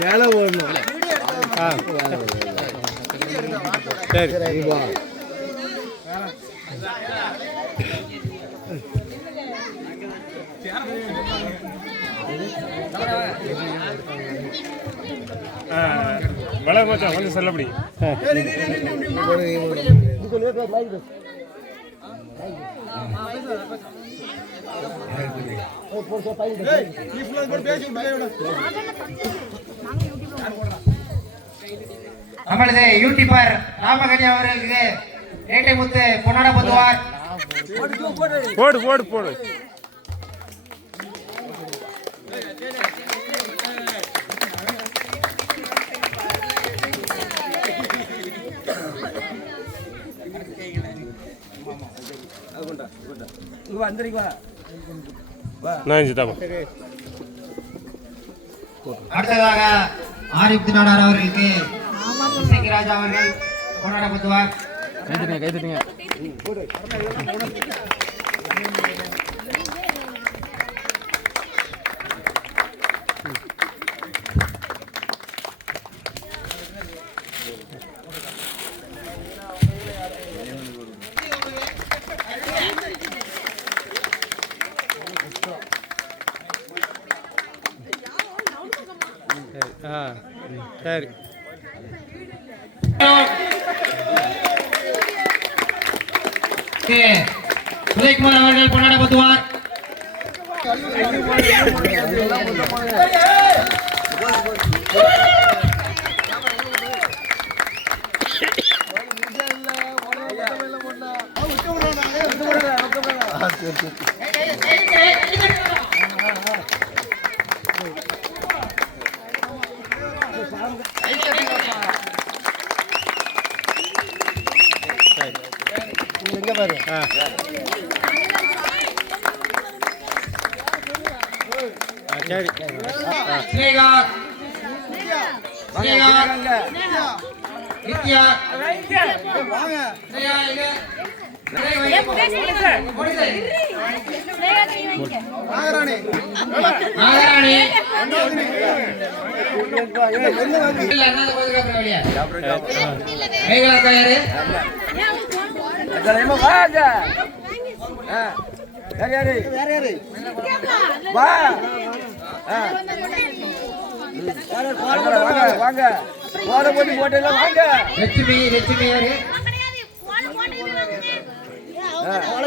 மேலே போடணும். சரி வா. வள மச்சான் வந்து சொல்லபடி. நம்மளது யூடியூபர் ராமகனி அவர்களுக்கு ஏட்டை முத்து பொன்னாட பொதுவார். போடு போடு போடு. அடுத்ததாக ஆரிஃப் நாடார் அவர்களுக்கு ராஜா அவர்கள் கொண்டாட பத்துவார். கைதுங்க சரி. சுலைக்குமார் அவர்கள் கொண்டாட பத்துவார். எங்க பாரு. சரி.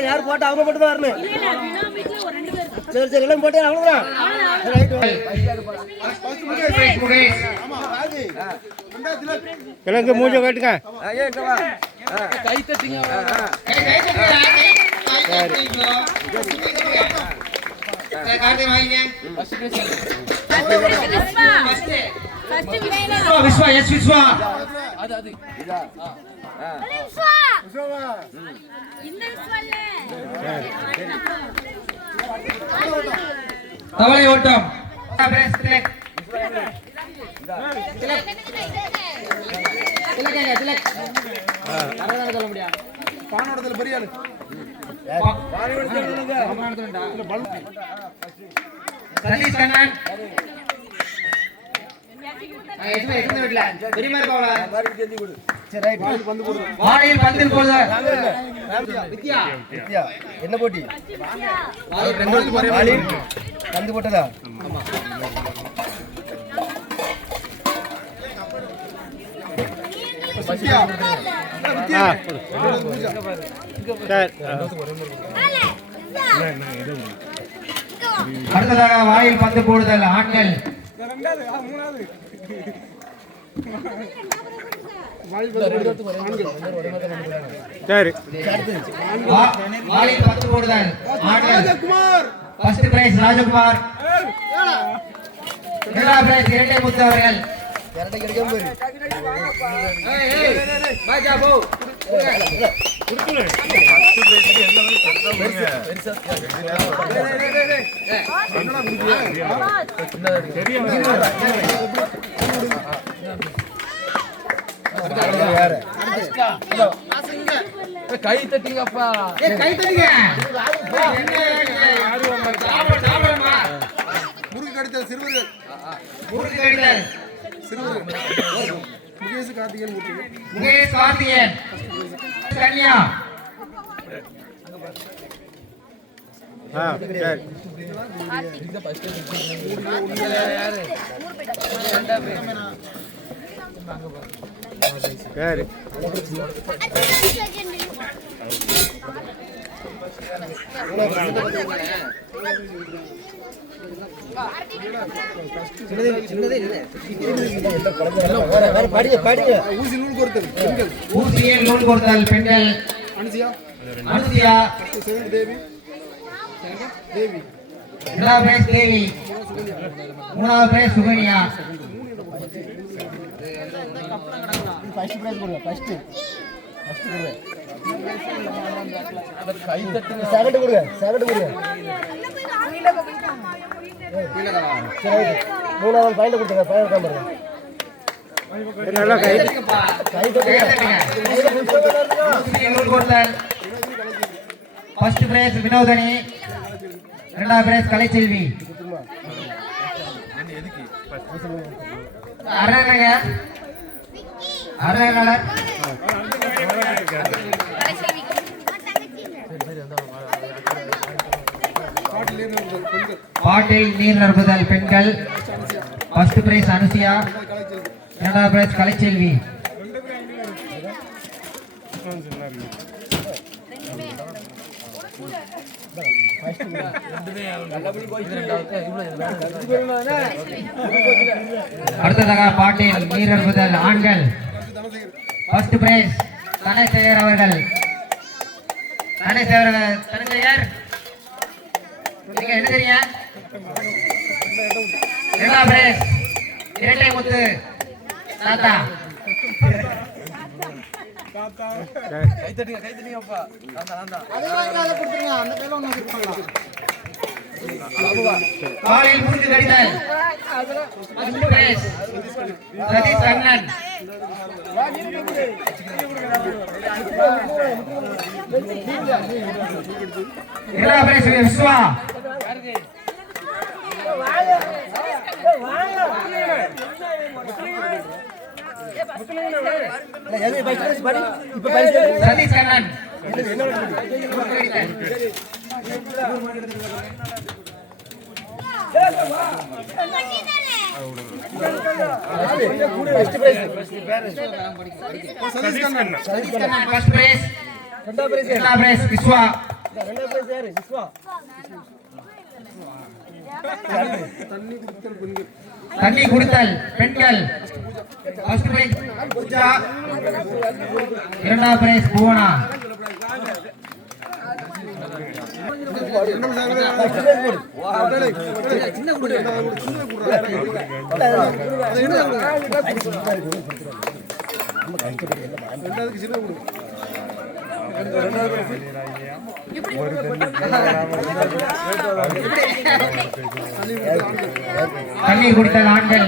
யாரு போட்டா அவங்க மட்டும் தான் வரணும். சரி சரி எல்லாம் போட்டே அவ்வளவுதான். கிழங்கு மூஞ்ச காட்டுங்க. கை தட்டிங்க. விஸ்வா எஸ் விஸ்வா தவளை ஓட்டம் பானோடத்துல பெரிய ஆளு. சதீஷ் கண்ணன் என்ன போட்டி கந்து போட்டதா? அடுத்ததாக வாயில் பந்து போடுதல் ஆண்கள். சரி. வாயில் பந்து போடுதல் ஆண்கள். ஃபர்ஸ்ட் பிரைஸ் ராஜகுமார். இரண்டாவது பிரைஸ் இரட்டை முத்து அவர்கள். கை தட்டிங்கப்பா. கை தட்டிங்க. முறுக்கு கடித்த சிறுவர்கள் மூர்த்தி கடிதல் முகேஷ் கார்த்திகேயன் கன்யா சரி சரி ஊசியில் நூல் கொடுத்தல் பெண்கள் அனுசியா இரண்டாவது பிரைஸ் தேவி மூணாவது பிரைஸ் சுகன்யா ஃபர்ஸ்ட் பிரைஸ் கொடுங்க ஃபர்ஸ்ட் செகண்ட் கொடுங்க சரி மூணாவது பாயிண்ட் கொடுத்துங்க பாயிண்ட் பாருங்க நல்லா கை ஃபர்ஸ்ட் பிரைஸ் வினோதனி இரண்டாவது பிரைஸ் கலைச்செல்வி அரணர் பாட்டில் நீர் நிரப்புதல் பெண்கள் ஃபர்ஸ்ட் பிரைஸ் அனுசியா இரண்டாவது பிரைஸ் கலைச்செல்வி அடுத்ததாக பாட்டில் நீர் நிரப்புதல் ஆண்கள் ஃபர்ஸ்ட் பிரைஸ் தனசேகர் அவர்கள் தனசேகர் நீங்க என்ன தெரியுங்க இரண்டாவது பிரைஸ் இரட்டை முத்து தாத்தா காலையில் மூன்று கடிதல் ஃபர்ஸ்ட் பிரைஸ் சதீஷ் கண்ணன் இரண்டாவது prize Vishwa Satish Kannan first prize இரண்டாவது பிரைஸ் விஸ்வா தண்ணி குடுத்தல் பெண்கள் ஃபர்ஸ்ட் பிரைஸ் பூஜா இரண்டாவது பிரைஸ் புவனா தண்ணீர் குடித்தல் ஆண்கள்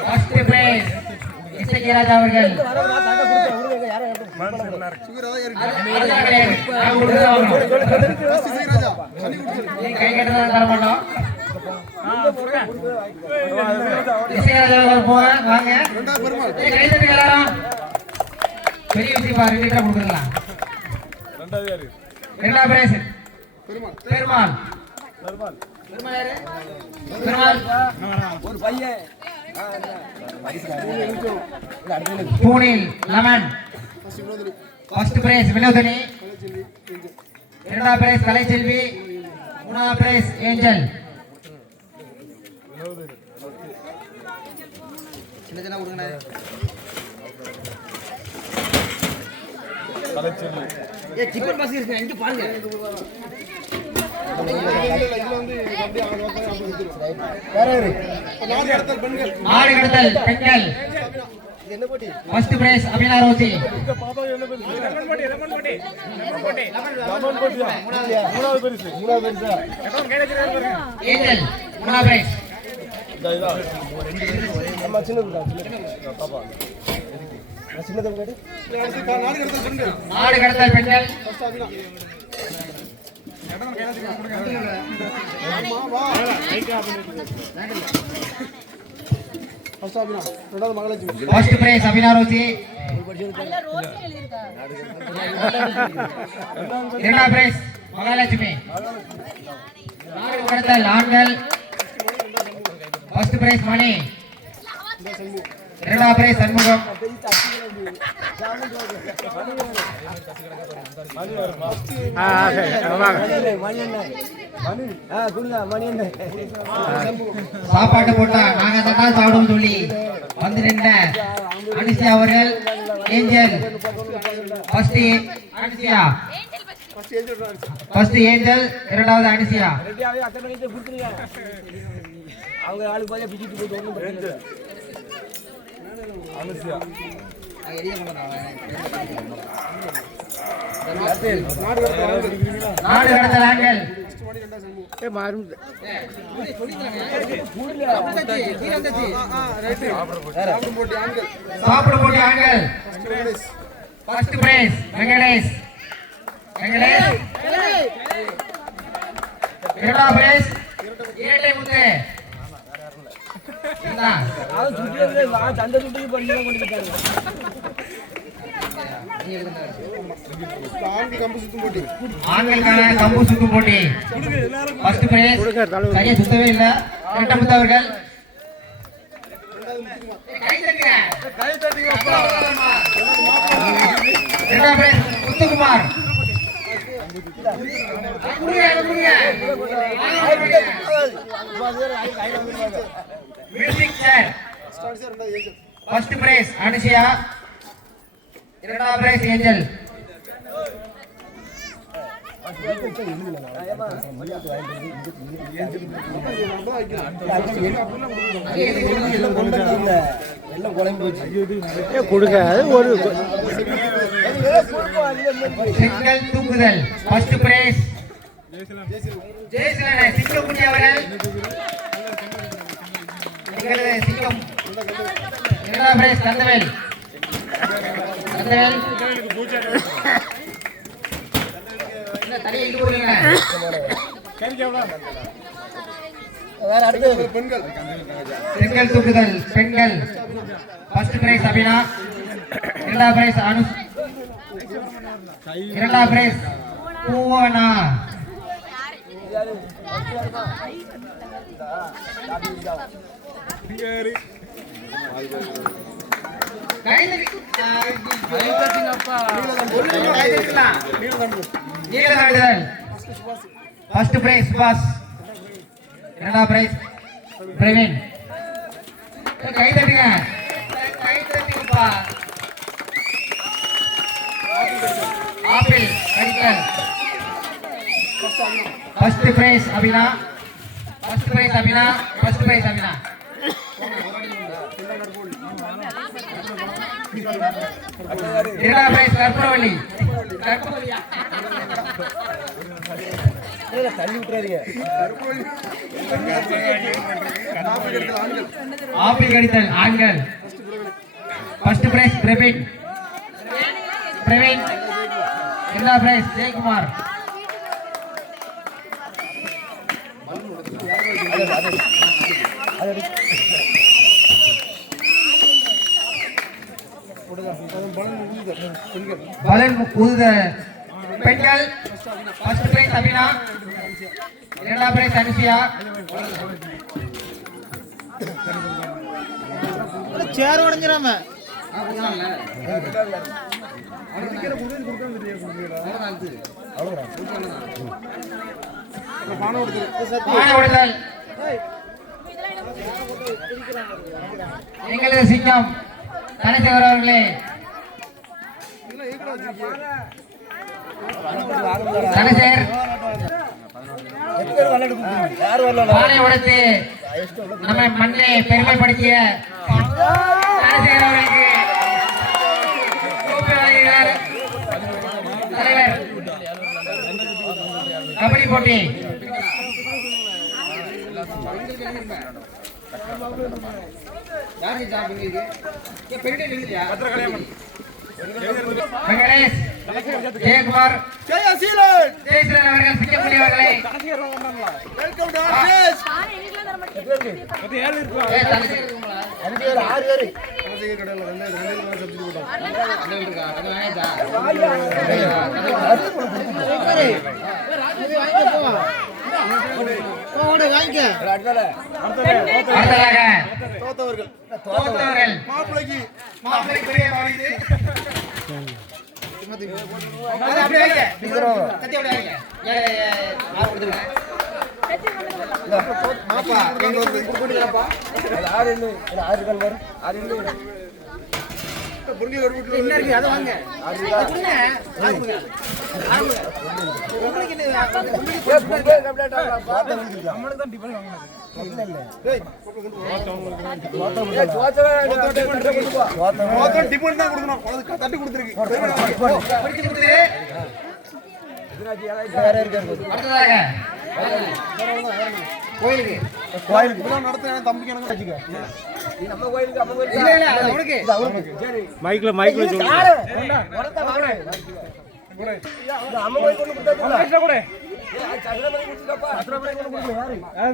ஃபர்ஸ்ட் பிரைஸ் இசைக்கு ராஜா அவர்கள் கை கட்டுறதா தர மாட்டோம் வாங்க கை தட்டு எல்லாரும் பெரிய விஷயம் 2 லிட்டர் கொடுக்கலாம் இரண்டாவது பிரைஸ் பெருமாள் ஒரு பையன் பூனில் லெமன் ஃபர்ஸ்ட் பிரைஸ் வினோதனி இரண்டாவது பிரைஸ் கலைச்செல்வி மூணாவது பிரைஸ் ஏஞ்சல் சின்ன சின்ன கொடுங்க கலைச்செல்வி ஏ சிக்கன் பாஸ் இருக்கு இங்க பாருங்க ஆடு கடத்தல் பெண்கள் first prize Abina Rousey angel மூணாவது பிரைஸ் ஆடு கடத்தல் பெண்கள் ஃபர்ஸ்ட் பிரைஸ் அபினா ரோசி, இரண்டாம் பிரைஸ் மகாலட்சுமி. நாடு கடத்தல் ஆண்கள் ஃபர்ஸ்ட் பிரைஸ் மணி, இரண்டாம் பிரைஸ் சண்முகம். சாப்பாட்டு போட்டா நாங்க தான் சாப்பிடும் சொல்லி வந்து நின்ற அனுசியா அவர்கள் Angel first Anusiya, first Angel, இரண்டாவது அனுசியா. அவங்க ஆளுக்கு பாதியா பிடிச்சிட்டு போயிட்டு ஒன்றும் பிரச்சனை இல்லை. நாடு கடத்தல் ஆண்கள் சாப்பிடு போட்டி ஆண்கள் ஃபர்ஸ்ட் பிரைஸ் வெங்கடேஷ், இரண்டாம் பிரைஸ் இரட்டை முத்து. சண்டை சுட்டுக்கு பண்ணி கொண்டு ஆண்களுக்கான கம்பு சுத்து போட்டி ஃபர்ஸ்ட் பிரைஸ் சரியா சுத்தவே இல்ல இரட்டை முத்து அவர்கள். இரண்டாம் பிரைஸ் முத்துக்குமார். மியூசிக் சேர் ஃபர்ஸ்ட் பிரைஸ் அனுஷியா, இரண்டாம் பிரைஸ் ஏஞ்சல். கொடுங்க ஒரு சிங்கல் தூக்குதல் ஃபர்ஸ்ட் பிரைஸ் ஜெயசிலனை சிங்கக்குட்டி அவர்கள். சிங்கம் இரண்டாம் பிரைஸ் கந்தவேல். சிங்கல் தூக்குதல் பெண்கள் ஃபர்ஸ்ட் பிரைஸ் அபினா, இரண்டாம் பிரைஸ் அனு, இரண்டாம் பிரைஸ் பூவனா. ஃபர்ஸ்ட் பிரைஸ் சுபாஷ், இரண்டாம் பிரைஸ் பிரவீன். கை தட்டுங்க, கை தட்டுங்கப்பா. Apple கடித்தல் first prize Abina, first prize Abina, first prize Abina. இரண்டாம் பிரைஸ் கற்பூரவள்ளி. தள்ளி விட்டுறாதீங்க. ஆப்பிள் கடித்தல் ஆண்கள் ஃபர்ஸ்ட் பிரைஸ் பிரவீன், இரண்டாம் பிரைஸ் ஜெயக்குமார். பலன் ஊதுத பெண்கள் ஃபர்ஸ்ட் பிரைஸ் அபினா, இரண்டாம் பிரைஸ் அனுசியா. சேர் உடைஞ்சிராம எங்களது சிங்கம் தனித்தவர் அவர்களே. தனசேர் பானை உடைத்து நம்ம மண்ணை பெருமைப்படுத்திய தனசேகர் அவர்களுக்கு தலைவர் கபடி போட்டி. வெங்கடேஷ் ஜெயக்குமார் ஜெயசீலன் ஜெயசீலன் அவர்கள் பிச்சைக்குடியவர்களை வெல்கம் டு आवर ஸ்டேஜ் அஞ்சு பேர் ஆறு பேர் அடுத்ததாக தோத்தவர்கள் மாப்பிளைக்கு பெரிய பரிசு. அது அப்படியே வைங்க. கத்தி அப்படியே வைங்க. நான் கொடுத்துருக்கேன். மாப்பா ஆறு இல்லை ஆறு கால் வரும் ஆறு இல்லை புரிஞ்சு என்ன இருக்கு அதை வாங்க. கோயிலுக்கு மைக்ல சொல்லு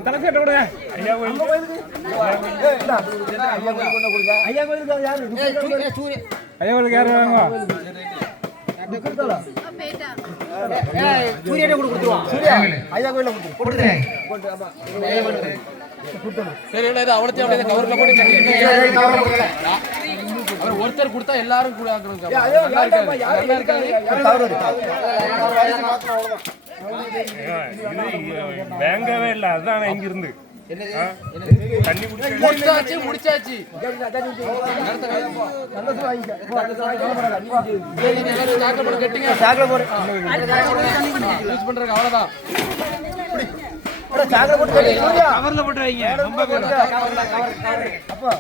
தலைச்சேட்ட கூட ஐயா கோயிலுக்கு யாரு வாங்க சூரியனே கொடுத்துருவான் சூர்யா ஐயா கோயில கொடுத்துரு ஒருத்தர் கொடுத்தா எல்லாரும் கூட வேங்கவே இல்ல அதுதான் இங்க இருந்து தண்ணி முடிச்சாச்சு முடிச்சாச்சு கெட்டிங்க யூஸ் பண்றதுக்கு அவ்வளவுதான் கவர்ல போட்டு வைங்க அப்பா